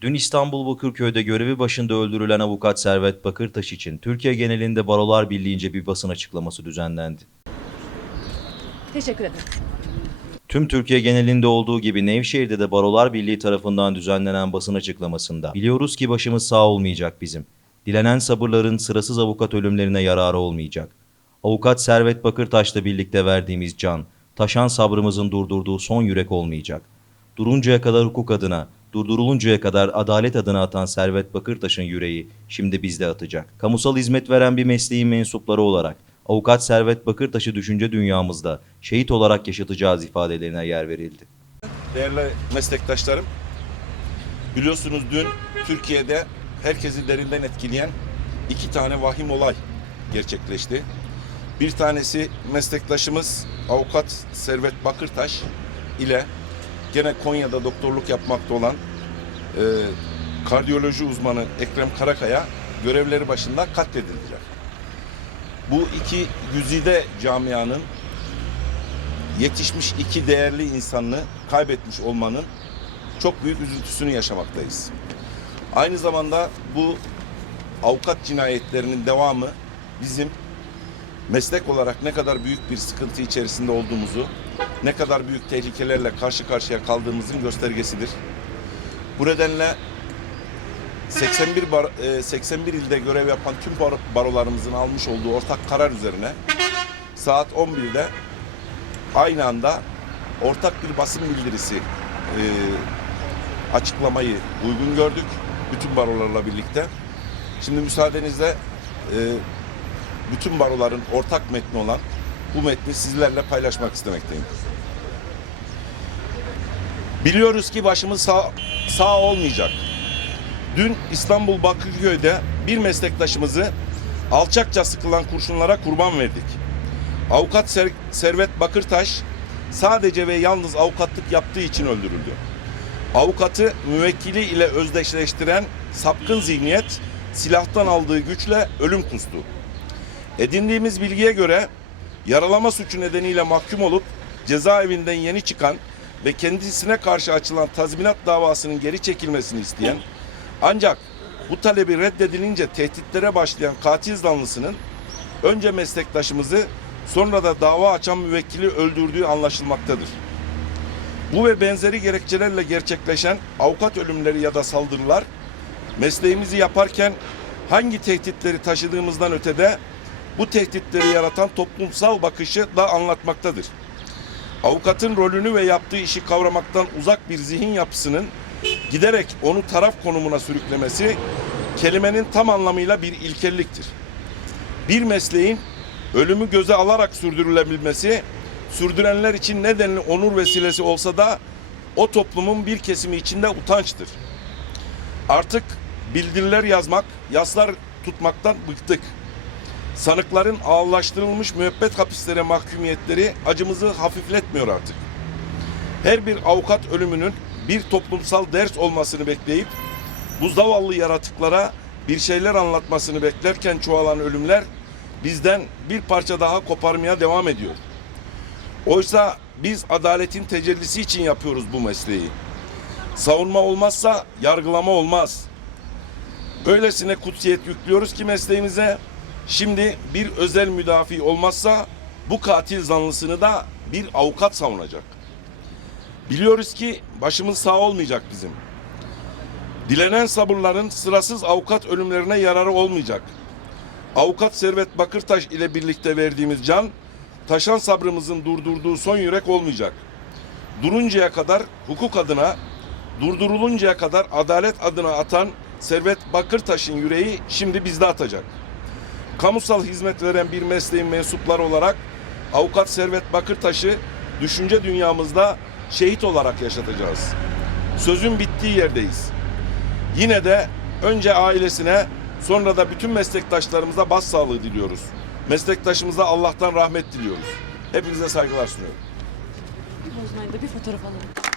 Dün İstanbul Bakırköy'de görevi başında öldürülen avukat Servet Bakırtaş için Türkiye genelinde Barolar Birliği'nce bir basın açıklaması düzenlendi. Teşekkür ederim. Tüm Türkiye genelinde olduğu gibi Nevşehir'de de Barolar Birliği tarafından düzenlenen basın açıklamasında biliyoruz ki başımız sağ olmayacak bizim. Dilenen sabırların sırasız avukat ölümlerine yararı olmayacak. Avukat Servet Bakırtaş'la birlikte verdiğimiz can, taşan sabrımızın durdurduğu son yürek olmayacak. Duruncaya kadar hukuk adına, durduruluncaya kadar adalet adına atan Servet Bakırtaş'ın yüreği şimdi bizde atacak. Kamusal hizmet veren bir mesleğin mensupları olarak Avukat Servet Bakırtaş'ı düşünce dünyamızda şehit olarak yaşatacağız ifadelerine yer verildi. Değerli meslektaşlarım, biliyorsunuz dün Türkiye'de herkesi derinden etkileyen iki tane vahim olay gerçekleşti. Bir tanesi meslektaşımız avukat Servet Bakırtaş ile gene Konya'da doktorluk yapmakta olan e, kardiyoloji uzmanı Ekrem Karakaya görevleri başında katledildiler. Bu iki güzide camianın yetişmiş iki değerli insanını kaybetmiş olmanın çok büyük üzüntüsünü yaşamaktayız. Aynı zamanda bu avukat cinayetlerinin devamı bizim meslek olarak ne kadar büyük bir sıkıntı içerisinde olduğumuzu, ne kadar büyük tehlikelerle karşı karşıya kaldığımızın göstergesidir. Bu nedenle 81 bar, e, 81 ilde görev yapan tüm bar- barolarımızın almış olduğu ortak karar üzerine saat 11'de aynı anda ortak bir basın bildirisi e, açıklamayı uygun gördük. Bütün barolarla birlikte. Şimdi müsaadenizle e, bütün baroların ortak metni olan bu metni sizlerle paylaşmak istemekteyim. Biliyoruz ki başımız sağ, sağ olmayacak. Dün İstanbul Bakırköy'de bir meslektaşımızı alçakça sıkılan kurşunlara kurban verdik. Avukat Ser- Servet Bakırtaş sadece ve yalnız avukatlık yaptığı için öldürüldü. Avukatı müvekkili ile özdeşleştiren sapkın zihniyet silahtan aldığı güçle ölüm kustu. Edindiğimiz bilgiye göre yaralama suçu nedeniyle mahkum olup cezaevinden yeni çıkan ve kendisine karşı açılan tazminat davasının geri çekilmesini isteyen ancak bu talebi reddedilince tehditlere başlayan katil zanlısının önce meslektaşımızı sonra da dava açan müvekkili öldürdüğü anlaşılmaktadır. Bu ve benzeri gerekçelerle gerçekleşen avukat ölümleri ya da saldırılar mesleğimizi yaparken hangi tehditleri taşıdığımızdan ötede bu tehditleri yaratan toplumsal bakışı da anlatmaktadır. Avukatın rolünü ve yaptığı işi kavramaktan uzak bir zihin yapısının giderek onu taraf konumuna sürüklemesi kelimenin tam anlamıyla bir ilkelliktir. Bir mesleğin ölümü göze alarak sürdürülebilmesi, sürdürenler için nedenli onur vesilesi olsa da o toplumun bir kesimi içinde utançtır. Artık bildiriler yazmak, yaslar tutmaktan bıktık. Sanıkların ağırlaştırılmış müebbet hapislere mahkumiyetleri acımızı hafifletmiyor artık. Her bir avukat ölümünün bir toplumsal ders olmasını bekleyip bu zavallı yaratıklara bir şeyler anlatmasını beklerken çoğalan ölümler bizden bir parça daha koparmaya devam ediyor. Oysa biz adaletin tecellisi için yapıyoruz bu mesleği. Savunma olmazsa yargılama olmaz. Öylesine kutsiyet yüklüyoruz ki mesleğimize şimdi bir özel müdafi olmazsa bu katil zanlısını da bir avukat savunacak. Biliyoruz ki başımız sağ olmayacak bizim. Dilenen sabırların sırasız avukat ölümlerine yararı olmayacak. Avukat Servet Bakırtaş ile birlikte verdiğimiz can, taşan sabrımızın durdurduğu son yürek olmayacak. Duruncaya kadar hukuk adına, durduruluncaya kadar adalet adına atan Servet Bakırtaş'ın yüreği şimdi bizde atacak. Kamusal hizmet veren bir mesleğin mensupları olarak avukat Servet Bakırtaş'ı düşünce dünyamızda şehit olarak yaşatacağız. Sözün bittiği yerdeyiz. Yine de önce ailesine sonra da bütün meslektaşlarımıza başsağlığı diliyoruz. Meslektaşımıza Allah'tan rahmet diliyoruz. Hepinize saygılar sunuyorum. Bir fotoğraf alalım.